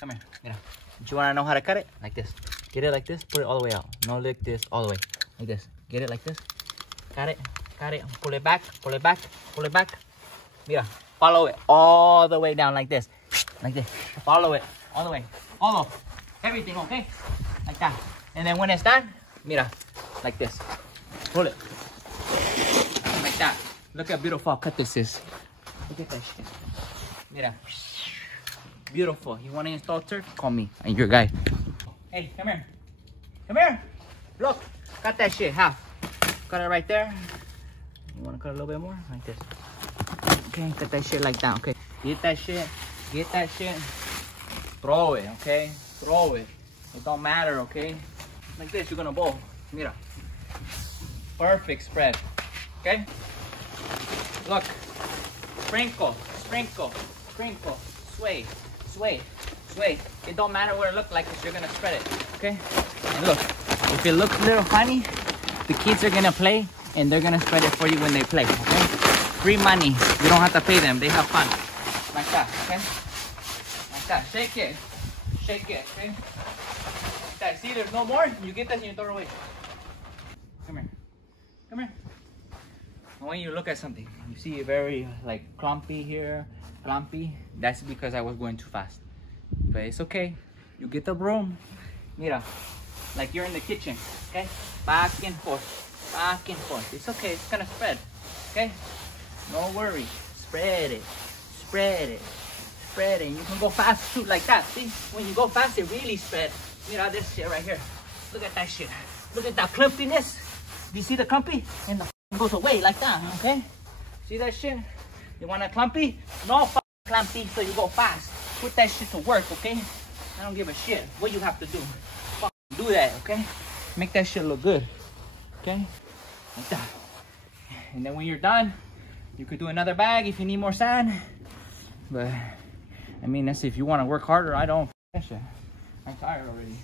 Come here. Mira. Do you want to know how to cut it? Like this. Get it like this. Put it all the way out. No, like this. All the way. Like this. Get it like this. Cut it. Cut it. Pull it back. Pull it back. Pull it back. Mira. Follow it all the way down like this. Like this. Follow it all the way. Follow everything, okay? Like that. And then when it's done, mira. Like this. Pull it. Like that. Look how beautiful cut this is. Look at that shit. Mira. Beautiful. You want to install turf? Call me. I'm your guy. Hey, come here. Come here. Look. Cut that shit half. Cut it right there. You want to cut a little bit more? Like this. Okay, cut that shit like that. Okay. Get that shit. Get that shit. Throw it, okay? Throw it. It don't matter, okay? Like this, you're gonna bowl. Mira. Perfect spread. Okay? Look. Sprinkle, sprinkle, sprinkle. Sway, sway, sway. It don't matter what it looks like because you're gonna spread it. Okay? And look, if it looks a little funny, the kids are gonna play and they're gonna spread it for you when they play. Okay? Free money. You don't have to pay them. They have fun. Like that, okay? Like that. Shake it. Shake it, okay? Like that. See, there's no more. You get that and you throw it away. Come here. Come here. I want you to look at something. You see it very like clumpy here. Clumpy. That's because I was going too fast. But it's okay. You get the broom. Mira. Like you're in the kitchen. Okay? Back and forth. Back and forth. It's okay. It's gonna spread. Okay? No worry. Spread it. Spread it. Spread it. And you can go fast too, like that. See? When you go fast, it really spread. Mira this shit right here. Look at that shit. Look at that clumpiness. Do you see the clumpy? And the goes away like that, okay? See that shit? You want a clumpy? No clumpy, so you go fast. Put that shit to work, okay? I don't give a shit what you have to do. Do that, okay? Make that shit look good, okay? Like that. And then when you're done, you could do another bag if you need more sand. But I mean, that's if you want to work harder. I don't. That shit. I'm tired already.